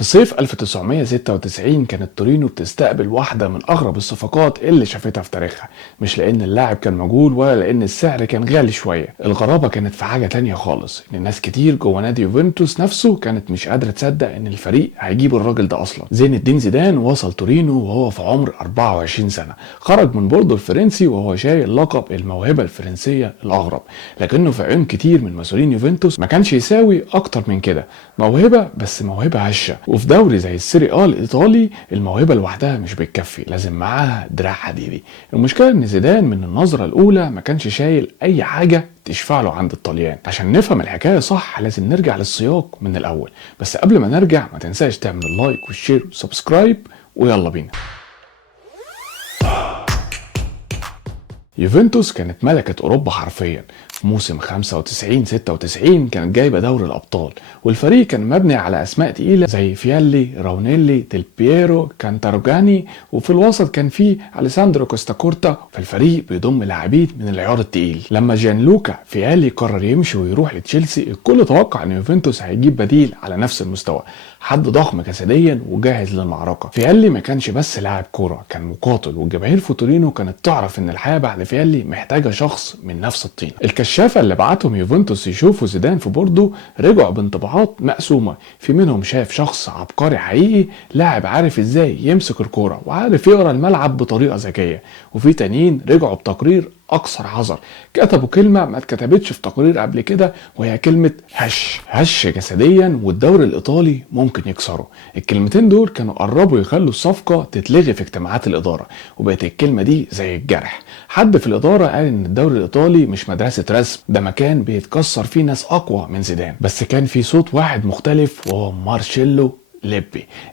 في صيف 1996 كانت تورينو بتستقبل واحدة من أغرب الصفقات اللي شافتها في تاريخها، مش لأن اللاعب كان موجود ولا لأن السعر كان غالي شوية. الغرابة كانت في حاجة تانية خالص، إن ناس كتير جوه نادي يوفنتوس نفسه كانت مش قادرة تصدق إن الفريق هيجيب الراجل ده أصلا. زين الدين زيدان وصل تورينو وهو في عمر 24 سنة، خرج من بوردو الفرنسي وهو شايل لقب الموهبة الفرنسية الأغرب، لكنه في عيون كتير من مسؤولين يوفنتوس ما كانش يساوي أكتر من كده. موهبة، بس موهبة هشة، وفي دوري زي السيري آ الإيطالي الموهبة لوحدها مش بتكفي، لازم معاها دراع حديدي. المشكلة إن زيدان من النظرة الأولى ما كانش شايل أي حاجة تشفع له عند الطليان. عشان نفهم الحكاية صح لازم نرجع للسياق من الأول، بس قبل ما نرجع ما تنساش تعمل اللايك والشير وسبسكرايب، ويلا بينا. يوفنتوس كانت ملكة أوروبا حرفيا. في موسم 95-96 كانت جايبة دوري الأبطال، والفريق كان مبني على أسماء تقيلة زي فيالي، راونيلي، ديل بييرو، كانتاروجاني، وفي الوسط كان فيه أليساندرو كوستاكورتا. فالفريق بيضم لاعبين من العيار التقيل. لما جانلوكا فيالي قرر يمشي ويروح لتشيلسي، الكل توقع ان يوفنتوس هيجيب بديل على نفس المستوى، حد ضخم جسديا وجاهز للمعركة. فيالي ما كانش بس لاعب كورة، كان مقاتل، والجماهير في تورينو كانت تعرف ان الحياة بعد فيالي محتاجة شخص من نفس الطين. الكشافة اللي بعتهم يوفنتوس يشوفوا زيدان في بوردو رجعوا بانطباعات مقسومة. في منهم شاف شخص عبقري حقيقي، لاعب عارف ازاي يمسك الكورة وعارف يقرا الملعب بطريقة ذكية، وفي تانيين رجعوا بتقرير اكثر حذر، كتبوا كلمه ما اتكتبتش في تقرير قبل كده، وهي كلمه هش جسديا والدوري الايطالي ممكن يكسره. الكلمتين دول كانوا قربوا يخلوا الصفقه تتلغي في اجتماعات الاداره، وبقت الكلمه دي زي الجرح. حد في الاداره قال ان الدوري الايطالي مش مدرسه رسم، ده مكان بيتكسر فيه ناس اقوى من زيدان. بس كان في صوت واحد مختلف، وهو مارشيلو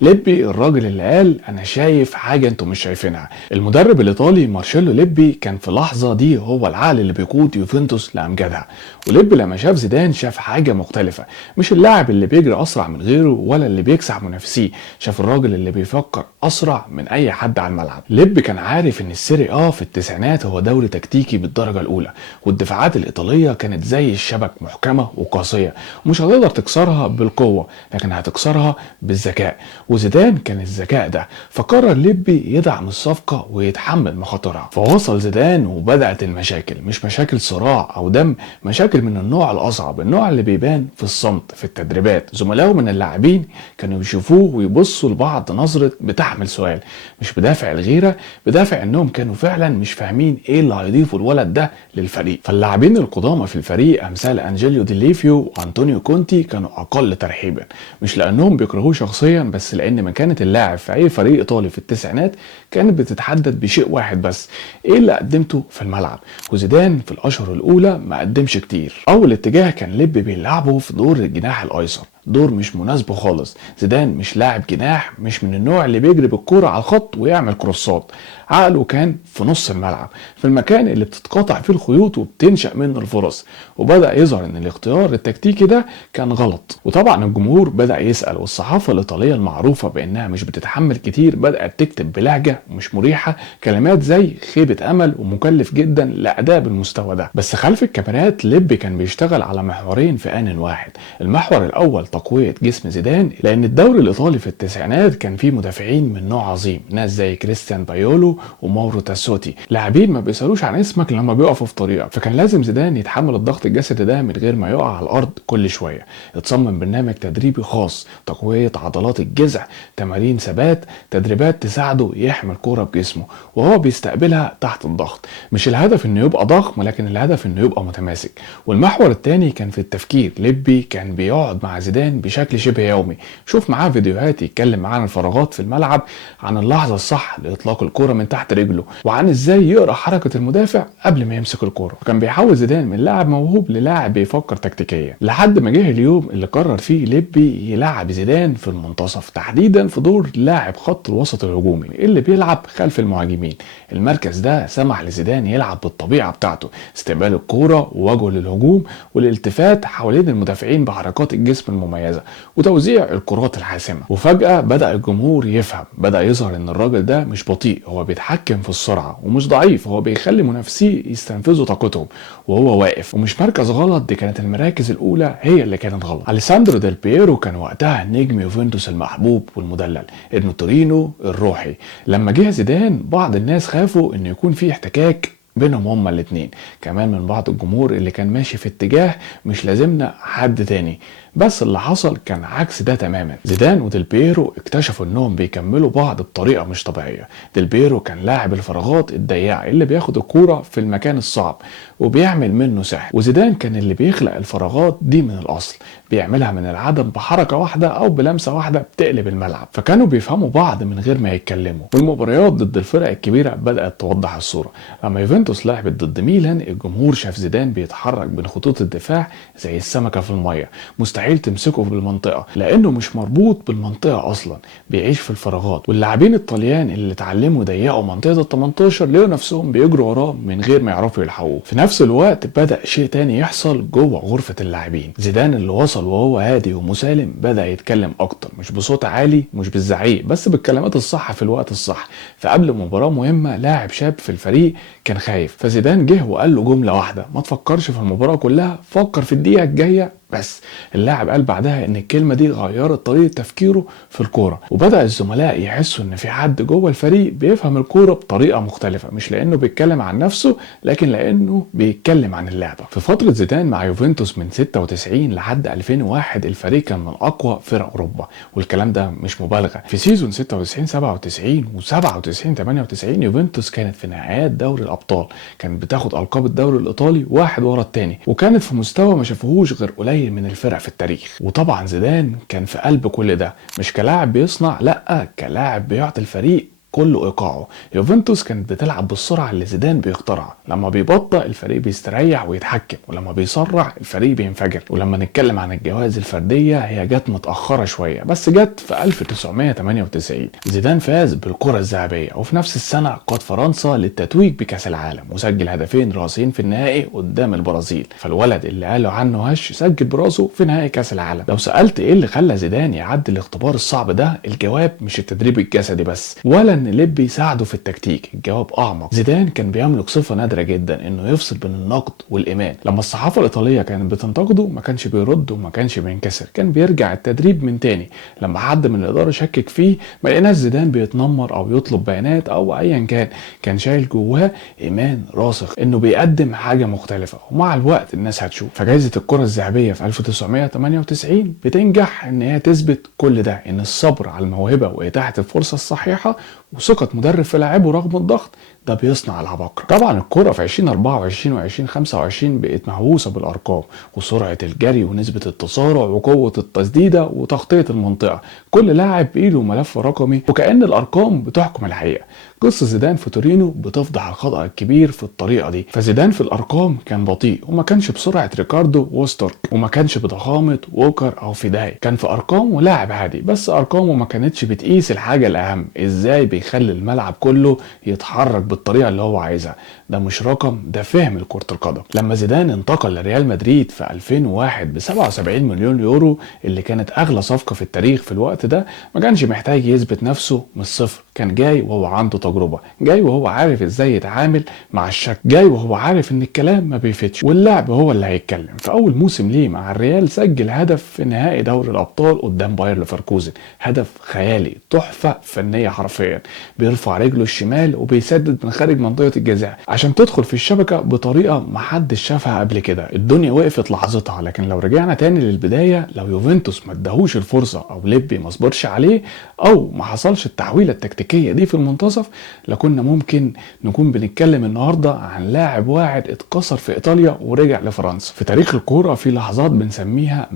ليبي الراجل اللي قال انا شايف حاجه انتم مش شايفينها. المدرب الايطالي مارشيلو ليبي كان في اللحظه دي هو العقل اللي بيقود يوفنتوس لامجادها. وليبي لما شاف زيدان شاف حاجه مختلفه، مش اللاعب اللي بيجري اسرع من غيره ولا اللي بيكسح منافسيه، شاف الراجل اللي بيفكر اسرع من اي حد على الملعب. ليبي كان عارف ان السيري آ في التسعينات هو دوري تكتيكي بالدرجه الاولى، والدفاعات الايطاليه كانت زي الشبك، محكمه وقاسيه، ومش هتقدر تكسرها بالقوه، لكن هتكسرها بالذكاء. وزيدان كان الذكاء ده، فقرر ليبي يدعم الصفقة ويتحمل مخاطرها. فوصل زيدان وبدأت المشاكل، مش مشاكل صراع أو دم، مشاكل من النوع الأصعب، النوع اللي بيبان في الصمت. في التدريبات زملائه من اللاعبين كانوا يشوفوه ويبصوا لبعض نظرة بتحمل سؤال، مش بدافع الغيرة، بدافع انهم كانوا فعلا مش فاهمين ايه اللي هيضيفوا الولد ده للفريق. فاللاعبين القدامى في الفريق امثال انجيليو دي ليفيو وانطونيو كونتي كانوا اقل ترحيبا، مش لانهم بيكرهوه شخصيا، بس لان مكانة اللاعب في اي فريق ايطالي في التسعينات كانت بتتحدد بشيء واحد بس، ايه اللي قدمته في الملعب. وزيدان في الاشهر الاولى ما قدمش كتير. اول اتجاه كان ليبي بيلعبه في دور الجناح الايسر، دور مش مناسبه خالص. زيدان مش لاعب جناح، مش من النوع اللي بيجري بالكرة على الخط ويعمل كروسات، عقله كان في نص الملعب، في المكان اللي بتتقاطع فيه الخيوط وبتنشأ منه الفرص. وبدأ يظهر ان الاختيار التكتيكي ده كان غلط، وطبعا الجمهور بدأ يسأل، والصحافة الإيطالية المعروفة بأنها مش بتتحمل كتير بدأت تكتب بلهجة مش مريحة كلمات زي خيبة أمل ومكلف جدا لأداء بالمستوى ده. بس خلف الكاميرات ليبي كان بيشتغل على محورين في آن واحد. المحور الأول تقوية جسم زيدان، لأن الدوري الإيطالي في التسعينات كان فيه مدافعين من نوع عظيم، ناس زي كريستيان بايولو وماورو تاسوتي، لاعبين ما بيسألوش عن اسمك لما بيقفوا في طريقك. فكان لازم زيدان يتحمل الضغط الجسدي ده من غير ما يقع على الأرض كل شوية. اتصمم برنامج تدريبي خاص، تقوية عضلات الجذع، تمارين ثبات، تدريبات تساعده يحمل كورة بجسمه وهو بيستقبلها تحت الضغط. مش الهدف انه يبقى ضخم، لكن الهدف انه يبقى متماسك. والمحور الثاني كان في التفكير. ليبي كان بيقعد مع زيدان بشكل شبه يومي، شوف معاه فيديوهات يتكلم معاه عن الفراغات في الملعب، عن اللحظة الصح لإطلاق الكرة من تحت رجله، وعن ازاي يقرأ حركة المدافع قبل ما يمسك الكرة. وكان بيحول زيدان من لاعب موهوب للاعب بيفكر تكتيكيا، لحد ما جه اليوم اللي قرر فيه ليبي يلعب زيدان في المنتصف، تحديدا في دور لاعب خط الوسط الهجومي اللي بيلعب خلف المهاجمين. المركز ده سمح لزيدان يلعب بالطبيعة بتاعته، استقبال الكرة ووجهه للهجوم والالتفات حوالين المدافعين بحركات الجسم المميزة. المميزة وتوزيع الكرات الحاسمة. وفجأة بدأ الجمهور يفهم، بدأ يظهر ان الراجل ده مش بطيء، هو بيتحكم في السرعة، ومش ضعيف، هو بيخلي منافسيه يستنفذوا طاقتهم وهو واقف. ومش مركز غلط، دي كانت المراكز الاولى هي اللي كانت غلط. اليساندرو ديل بييرو كان وقتها نجم يوفنتوس المحبوب والمدلل، ابن تورينو الروحي. لما جه زيدان بعض الناس خافوا ان يكون في احتكاك بينهم هما الاتنين، كمان من بعض الجمهور اللي كان ماشي في اتجاه مش لازمنا حد تاني. بس اللي حصل كان عكس ده تماما. زيدان وديل بييرو اكتشفوا انهم بيكملوا بعض بطريقه مش طبيعيه. ديل بييرو كان لاعب الفراغات الضيقه اللي بياخد الكوره في المكان الصعب وبيعمل منه سحر، وزيدان كان اللي بيخلق الفراغات دي من الاصل، بيعملها من العدم بحركه واحده او بلمسه واحده بتقلب الملعب. فكانوا بيفهموا بعض من غير ما يتكلموا. والمباريات ضد الفرق الكبيره بدات توضح الصوره. لما يوفنتوس لعبت ضد ميلان الجمهور شاف زيدان بيتحرك بين خطوط الدفاع زي السمكه في الميه، مستحيل تمسكه بالمنطقه لانه مش مربوط بالمنطقه اصلا، بيعيش في الفراغات. واللاعبين الطليان اللي اتعلموا يضيقوا منطقه ال 18 لقوا نفسهم بيجروا وراه من غير ما يعرفوا يلحقوه. في نفس الوقت بدا شيء تاني يحصل جوه غرفه اللاعبين. زيدان اللي وصل وهو هادي ومسالم بدا يتكلم اكتر، مش بصوت عالي، مش بالزعيق، بس بالكلمات الصح في الوقت الصح. فقبل مباراه مهمه لاعب شاب في الفريق كان خايف، فزيدان جه وقال له جمله واحده: ما تفكرش في المباراه كلها، فكر في الدقيقه الجايه بس. اللاعب قال بعدها ان الكلمه دي غيرت طريقه تفكيره في الكوره، وبدا الزملاء يحسوا ان في حد جوه الفريق بيفهم الكوره بطريقه مختلفه، مش لانه بيتكلم عن نفسه لكن لانه بيتكلم عن اللعبه. في فتره زيدان مع يوفنتوس من 96 لحد 2001 الفريق كان من اقوى فرق اوروبا، والكلام ده مش مبالغه. في سيزون 96 97 و97 98 يوفنتوس كانت في نهائيات دوري الابطال، كانت بتاخد القاب الدوري الايطالي واحد ورا الثاني، وكانت في مستوى ما شافوهوش غير قليل من الفرق في التاريخ. وطبعا زيدان كان في قلب كل ده، مش كلاعب بيصنع، لا كلاعب بيعطي الفريق كل ايقاعه. يوفنتوس كانت بتلعب بالسرعه اللي زيدان بيختارها، لما بيبطئ الفريق بيستريح ويتحكم، ولما بيسرع الفريق بينفجر. ولما نتكلم عن الجوائز الفرديه هي جت متاخره شويه، بس جت في 1998. زيدان فاز بالكره الذهبيه، وفي نفس السنه قاد فرنسا للتتويج بكاس العالم، وسجل هدفين راسيين في النهائي قدام البرازيل. فالولد اللي قالوا عنه هش سجل براسه في نهائي كاس العالم. لو سالت ايه اللي خلى زيدان يعدي الاختبار الصعب ده، الجواب مش التدريب الجسدي بس، ولا ان ليب يساعده في التكتيك. الجواب اعمق. زيدان كان بيملك صفه نادره جدا، انه يفصل بين النقد والايمان. لما الصحافه الايطاليه كانت بتنتقده ما كانش بيرد وما كانش بينكسر، كان بيرجع التدريب من تاني. لما حد من الاداره شكك فيه ما لقيناش زيدان بيتنمر او يطلب بيانات او ايا كان شايل جواه ايمان راسخ انه بيقدم حاجه مختلفه، ومع الوقت الناس هتشوف. فجائزه الكره الذهبيه في 1998 بتنجح ان هي تثبت كل ده، ان الصبر على الموهبه واتاحه الفرصه الصحيحه وثقة مدرب في لاعبه رغم الضغط ده بيصنع العباقرة. طبعا الكرة في 2024 و 2025 بقت مهووسة بالارقام وسرعة الجري ونسبة التسارع وقوة التسديدة وتغطية المنطقة. كل لاعب بإيده ملف رقمي وكأن الارقام بتحكم الحقيقة. قصة زيدان في تورينو بتفضح الخطأ الكبير في الطريقة دي. فزيدان في الارقام كان بطيء، وما كانش بسرعة ريكاردو وستورك، وما كانش بضخامة ووكر او فيداي. كان في ارقام ولاعب عادي، بس ارقامه ما كانتش بتقيس الحاجة الاهم: ازاي بيخلي الملعب كله يتحرك بالطريقه اللي هو عايزها. ده مش رقم، ده فهم لكرة القدم. لما زيدان انتقل لريال مدريد في 2001 ب 77 مليون يورو اللي كانت اغلى صفقه في التاريخ في الوقت ده، ما كانش محتاج يثبت نفسه من الصفر. كان جاي وهو عنده تجربه، جاي وهو عارف ازاي يتعامل مع الشك، جاي وهو عارف ان الكلام ما بيفيدش واللعب هو اللي هيتكلم. في اول موسم ليه مع الريال سجل هدف في نهائي دوري الابطال قدام باير ليفركوزن، هدف خيالي، تحفه فنيه حرفيا. بيرفع رجله الشمال وبيسدد من خارج منطقه الجزاء عشان تدخل في الشبكه بطريقه محدش شافها قبل كده. الدنيا وقفت لحظتها. لكن لو رجعنا تاني للبدايه، لو يوفنتوس ما اداهوش الفرصه او ليبي ما صبرش عليه او ما حصلش التحويله التكتيكيه دي في المنتصف، لكنا ممكن نكون بنتكلم النهارده عن لاعب واحد اتكسر في ايطاليا ورجع لفرنسا. في تاريخ الكوره في لحظات بنسميها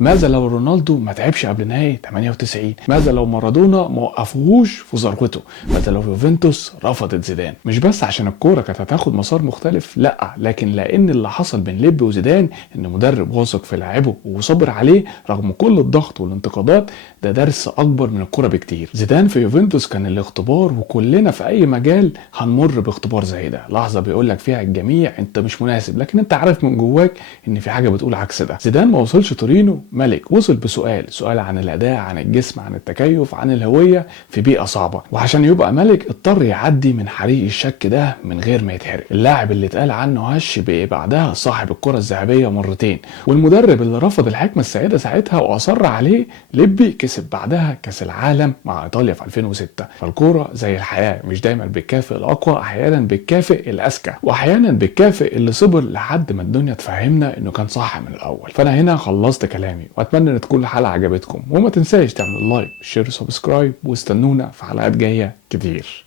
ماذا لو رونالدو ما تعبش قبل نهائي 98، ماذا لو مارادونا ما وقفوهوش في ظرف شكوته، بدل يوفنتوس رفضت زيدان. مش بس عشان الكوره كانت هتاخد مسار مختلف، لا، لكن لان اللي حصل بين ليبي وزيدان ان مدرب واثق في لاعبه وصبر عليه رغم كل الضغط والانتقادات، ده درس اكبر من الكوره بكتير. زيدان في يوفنتوس كان الاختبار، وكلنا في اي مجال هنمر باختبار زي ده، لحظه بيقول لك فيها الجميع انت مش مناسب، لكن انت عارف من جواك ان في حاجه بتقول عكس ده. زيدان ما وصلش تورينو ملك، وصل بسؤال عن الاداء، عن الجسم، عن التكيف، عن الهويه في بيئه صعبه، وعشان يبقى ملك اضطر يعدي من حريق الشك ده من غير ما يتحرق. اللاعب اللي اتقال عنه هش بقى بعدها صاحب الكره الذهبيه مرتين، والمدرب اللي رفض الحكمه السائده ساعتها واصر عليه ليبي كسب بعدها كاس العالم مع ايطاليا في 2006. فالكوره زي الحياه، مش دايما بتكافئ الاقوى، احيانا بتكافئ الاذكى، واحيانا بتكافئ اللي صبر لحد ما الدنيا تفهمنا انه كان صح من الاول. فانا هنا خلصت كلامي، واتمنى ان تكون الحلقه عجبتكم، وما تنساش تعمل لايك شير سبسكرايب، واستنونا في حلقات جايه كتير.